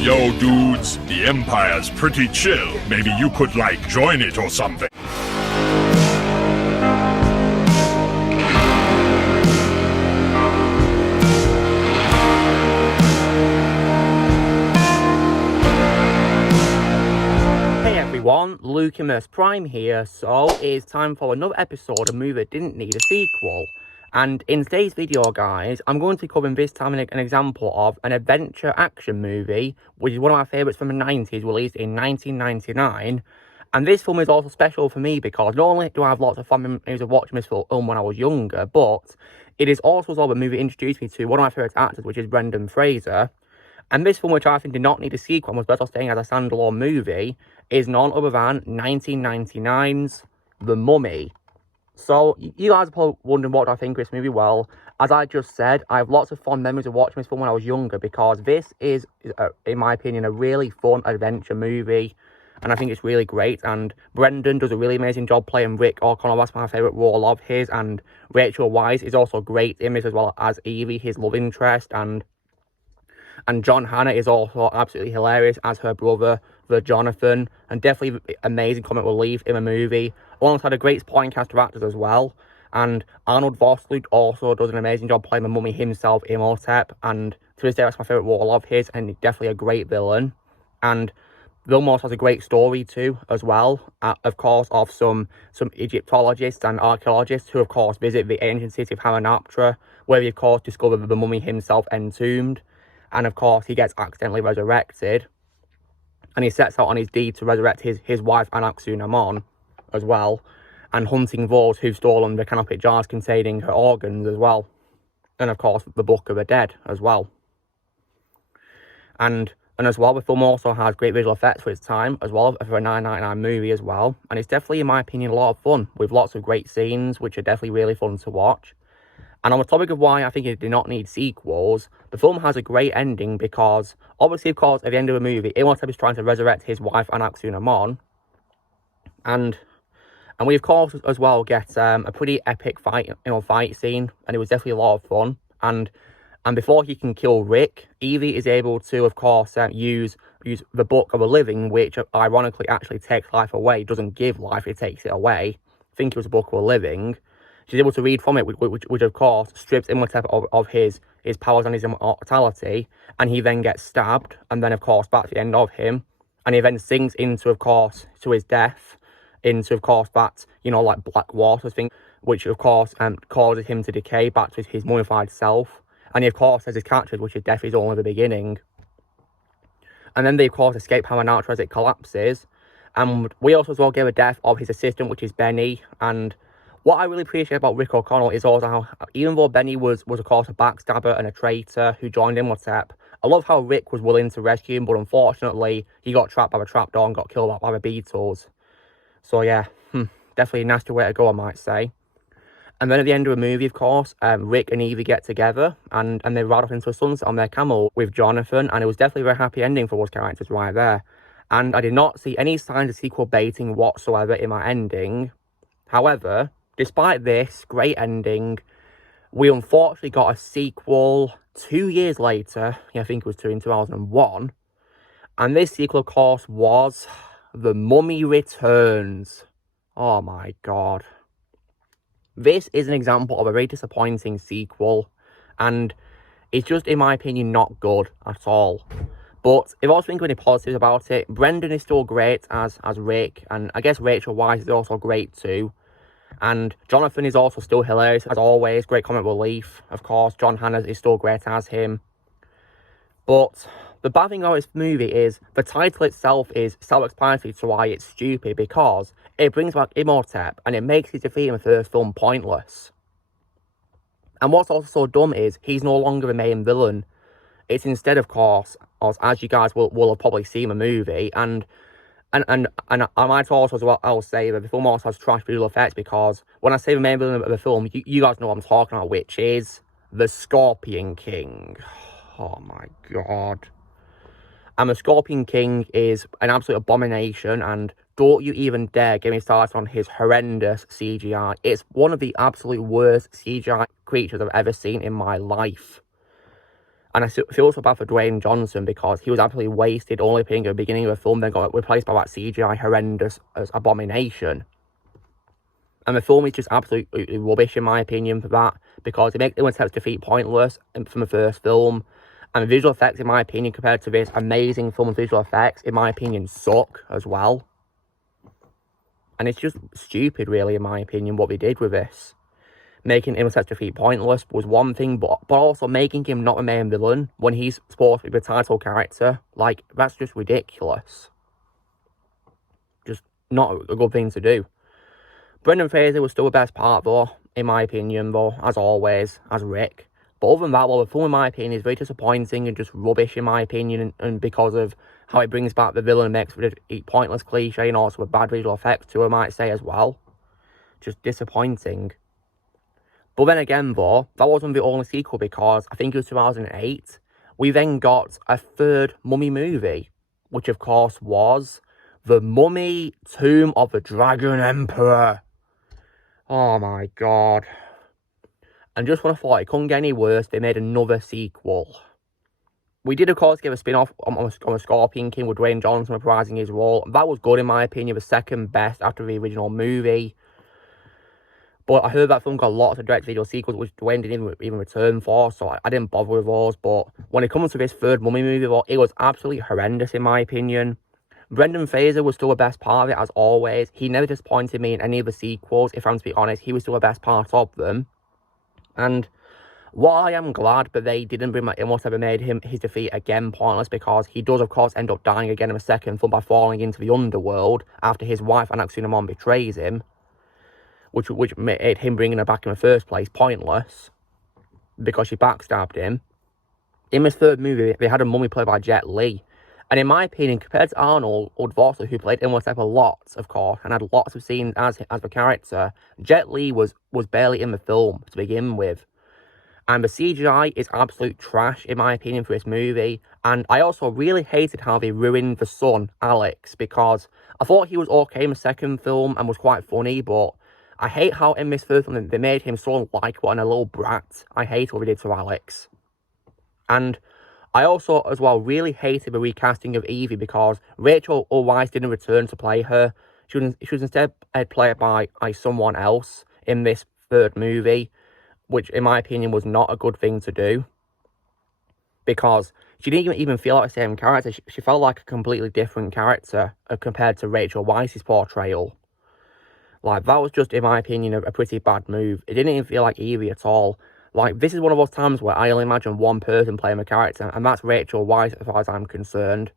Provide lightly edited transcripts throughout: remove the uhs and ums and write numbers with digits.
Yo, dudes, the Empire's pretty chill. Maybe you could, like, join it or something. Hey everyone, Lucimus Prime here. So, it's time for another episode of a movie that didn't need a sequel. And in today's video, guys, I'm going to be covering this time an example of an adventure action movie, which is one of my favourites from the 90s, released in 1999. And this film is also special for me because not only do I have lots of fun memories of watching this film when I was younger, but it is also a movie that introduced me to one of my favourite actors, which is Brendan Fraser. And this film, which I think did not need a sequel and was better staying as a standalone movie, is none other than 1999's The Mummy. So, you guys are probably wondering what I think of this movie. Well, as I just said, I have lots of fond memories of watching this film when I was younger because this is, in my opinion, a really fun adventure movie. And I think it's really great. And Brendan does a really amazing job playing Rick O'Connell. That's my favourite role of his. And Rachel Weisz is also great in this as well as Evie, his love interest. And John Hannah is also absolutely hilarious as her brother, the Jonathan, and definitely amazing comic relief in the movie, alongside a great supporting cast of actors as well. And Arnold Vosloo also does an amazing job playing the mummy himself, Imhotep, and to this day that's my favourite role of his, and definitely a great villain. And the film also has a great story too, as well, of course, of some Egyptologists and archaeologists who, of course, visit the ancient city of Hamunaptra, where they, of course, discover the mummy himself entombed. And, of course, he gets accidentally resurrected. And he sets out on his deed to resurrect his wife, Anck-su-namun, as well. And hunting those who've stolen the canopic jars containing her organs as well. And, of course, the Book of the Dead as well. And as well, the film also has great visual effects for its time, as well, for a 1999 movie as well. And it's definitely, in my opinion, a lot of fun, with lots of great scenes, which are definitely really fun to watch. And on the topic of why I think it did not need sequels, the film has a great ending because, obviously, of course, at the end of the movie, Imhotep is trying to resurrect his wife, Anck-su-namun. And we, of course, as well, get a pretty epic fight scene, and it was definitely a lot of fun. And before he can kill Rick, Evie is able to, of course, use the Book of the Living, which, ironically, actually takes life away. It doesn't give life, it takes it away. I think it was a Book of the Living. She's able to read from it, which of course strips Imhotep of his powers and his immortality, and he then gets stabbed, and then of course back to the end of him, and he then sinks into, of course, to his death, into, of course, that, like black water thing, which of course causes him to decay back to his mummified self, and he of course has his catches, which is death is only the beginning. And then they of course escape Hamunaptra as it collapses, and we also as well get a death of his assistant, which is Benny. And what I really appreciate about Rick O'Connell is also how, even though Benny was of course a backstabber and a traitor who joined Imhotep, I love how Rick was willing to rescue him, but unfortunately he got trapped by the trapdoor and got killed by the beetles. So yeah, definitely a nasty way to go, I might say. And then at the end of the movie, of course, Rick and Evie get together and they ride off into a sunset on their camel with Jonathan, and it was definitely a very happy ending for those characters right there. And I did not see any signs of sequel baiting whatsoever in my ending. However, despite this great ending, we unfortunately got a sequel 2 years later. I think it was in 2001. And this sequel, of course, was The Mummy Returns. Oh my god. This is an example of a very disappointing sequel. And it's just, in my opinion, not good at all. But if I was thinking any positives about it, Brendan is still great as Rick. And I guess Rachel Weisz is also great too. And Jonathan is also still hilarious, as always. Great comic relief. Of course, John Hannah is still great as him. But the bad thing about this movie is the title itself is self-explanatory to why it's stupid, because it brings back Imhotep and it makes his defeat in the first film pointless. And what's also so dumb is he's no longer the main villain. It's instead, of course, as you guys will have probably seen the movie, and I might also as well, I'll say that the film also has trash visual effects, because when I say the main villain of the film, you guys know what I'm talking about, which is the Scorpion King. Oh my god. And the Scorpion King is an absolute abomination, and don't you even dare get me started on his horrendous CGI. It's one of the absolute worst CGI creatures I've ever seen in my life. And I feel so bad for Dwayne Johnson because he was absolutely wasted, only appearing at the beginning of the film, then got replaced by that CGI horrendous as Abomination. And the film is just absolutely rubbish, in my opinion, for that, because it makes the attempts to defeat pointless from the first film. And the visual effects, in my opinion, compared to this amazing film's visual effects, in my opinion, suck as well. And it's just stupid, really, in my opinion, what they did with this. Making him attempts to defeat pointless was one thing, but also making him not the main villain when he's supposed to be the title character. Like, that's just ridiculous. Just not a good thing to do. Brendan Fraser was still the best part, though, in my opinion, though, as always, as Rick. But other than that, well, the film, in my opinion, is very disappointing and just rubbish, in my opinion, and because of how it brings back the villain and makes it a pointless cliche and also a bad visual effect too, I might say, as well. Just disappointing. But then again, though, that wasn't the only sequel, because I think it was 2008. We then got a third Mummy movie, which, of course, was The Mummy: Tomb of the Dragon Emperor. Oh my god. And just when I thought it couldn't get any worse, they made another sequel. We did, of course, give a spin-off on a Scorpion King with Dwayne Johnson reprising his role. That was good, in my opinion, the second best after the original movie. But I heard that film got lots of direct-to-video sequels, which Dwayne didn't even return for, so I didn't bother with those. But when it comes to this third Mummy movie, well, it was absolutely horrendous, in my opinion. Brendan Fraser was still the best part of it, as always. He never disappointed me in any of the sequels, if I'm to be honest. He was still the best part of them. And while I am glad that they didn't bring in whatever made his defeat again pointless, because he does, of course, end up dying again in the second film by falling into the underworld after his wife, Anaxunamon, betrays him, which made him bringing her back in the first place pointless, because she backstabbed him. In this third movie, they had a mummy played by Jet Li. And in my opinion, compared to Arnold Vosloo, who played Imhotep a lot, of course, and had lots of scenes as the character, Jet Li was barely in the film to begin with. And the CGI is absolute trash, in my opinion, for this movie. And I also really hated how they ruined the son, Alex, because I thought he was okay in the second film and was quite funny, but I hate how in this first film they made him so unlikable and a little brat. I hate what they did to Alex. And I also, as well, really hated the recasting of Evie, because Rachel Weisz didn't return to play her. She was instead played by someone else in this third movie, which, in my opinion, was not a good thing to do, because she didn't even feel like the same character. She felt like a completely different character compared to Rachel Weisz's portrayal. Like, that was just, in my opinion, a pretty bad move. It didn't even feel like Evie at all. Like, this is one of those times where I only imagine one person playing a character, and that's Rachel Weisz, as far as I'm concerned.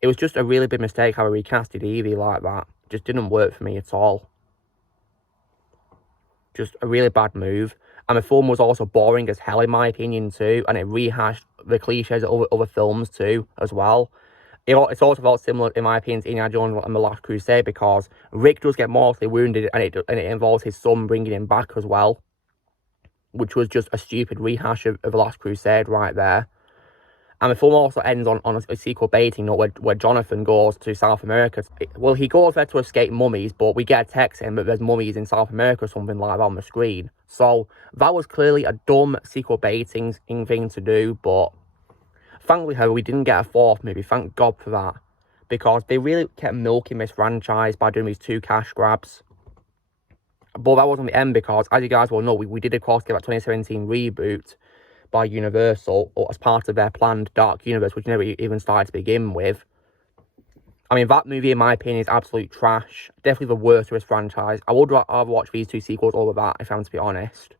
It was just a really big mistake how I recasted Evie like that. Just didn't work for me at all. Just a really bad move. And the film was also boring as hell, in my opinion, too, and it rehashed the cliches of other films, too, as well. It's also felt similar, in my opinion, to Indiana Jones and The Last Crusade, because Rick does get mortally wounded, and it involves his son bringing him back as well, which was just a stupid rehash of The Last Crusade right there. And the film also ends on a sequel baiting note where Jonathan goes to South America. Well, he goes there to escape mummies, but we get a text saying that there's mummies in South America or something like that on the screen. So that was clearly a dumb sequel baiting thing to do, but thankfully, however, we didn't get a fourth movie. Thank God for that, because they really kept milking this franchise by doing these two cash grabs. But that wasn't the end, because, as you guys will know, we did, of course, get that 2017 reboot by Universal, or as part of their planned Dark Universe, which never even started to begin with. I mean, that movie, in my opinion, is absolute trash. Definitely the worst of this franchise. I would rather watch these two sequels over that, if I'm to be honest.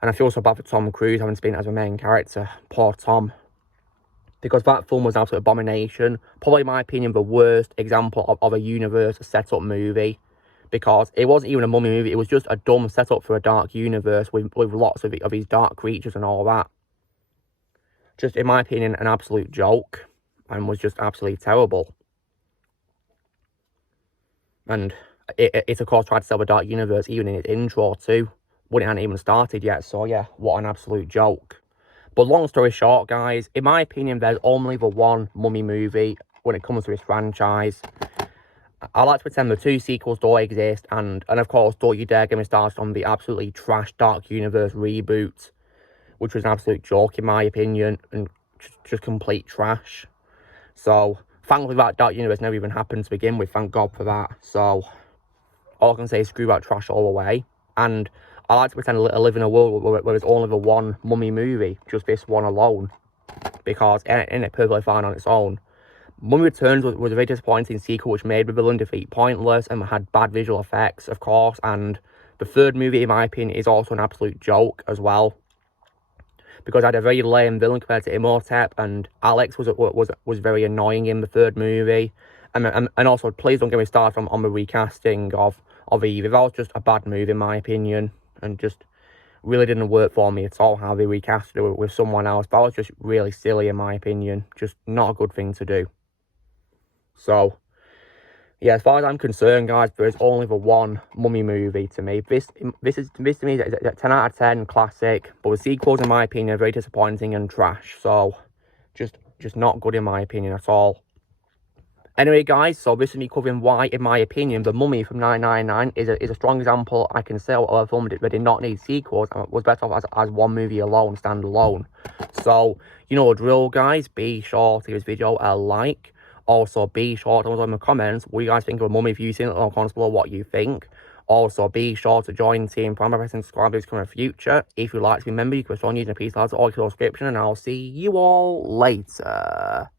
And I feel so bad for Tom Cruise having to be as a main character. Poor Tom. Because that film was an absolute abomination. Probably, in my opinion, the worst example of a universe set-up movie. Because it wasn't even a mummy movie. It was just a dumb setup for a dark universe with lots of these dark creatures and all that. Just, in my opinion, an absolute joke. And was just absolutely terrible. And it of course, tried to sell the dark universe even in its intro too. When it hadn't even started yet. So yeah, what an absolute joke. But long story short, guys, in my opinion, there's only the one mummy movie when it comes to this franchise. I like to pretend the two sequels don't exist, and of course, don't you dare get me started on the absolutely trash Dark Universe reboot, which was an absolute joke in my opinion, and just complete trash. So thankfully that Dark Universe never even happened to begin with, thank God for that. So all I can say is screw that trash all the way. And I like to pretend I live in a world where there's only the one Mummy movie, just this one alone, because isn't it perfectly fine on its own. Mummy Returns was a very disappointing sequel which made the villain defeat pointless and had bad visual effects, of course, and the third movie, in my opinion, is also an absolute joke as well, because I had a very lame villain compared to Imhotep, and Alex was very annoying in the third movie, and also, please don't get me started on the recasting of Eve. That was just a bad move in my opinion, and just really didn't work for me at all how they recasted it with someone else. That was just really silly in my opinion, just not a good thing to do. So, yeah, as far as I'm concerned, guys, there is only the one Mummy movie to me. This to me is a 10 out of 10 classic, but the sequels, in my opinion, are very disappointing and trash. So, just not good in my opinion at all. Anyway, guys, so this is me covering why, in my opinion, The Mummy from 1999 is a strong example I can say of a film that did not need sequels and was better off as one movie alone, stand alone. So, you know the drill, guys. Be sure to give this video a like. Also, be sure to leave in the comments what you guys think of The Mummy. If you've seen it, or comments below what you think. Also, be sure to join Team Prime by pressing subscribe to come in the future. If you'd like to be a member, you can join using a piece of or subscription, and I'll see you all later.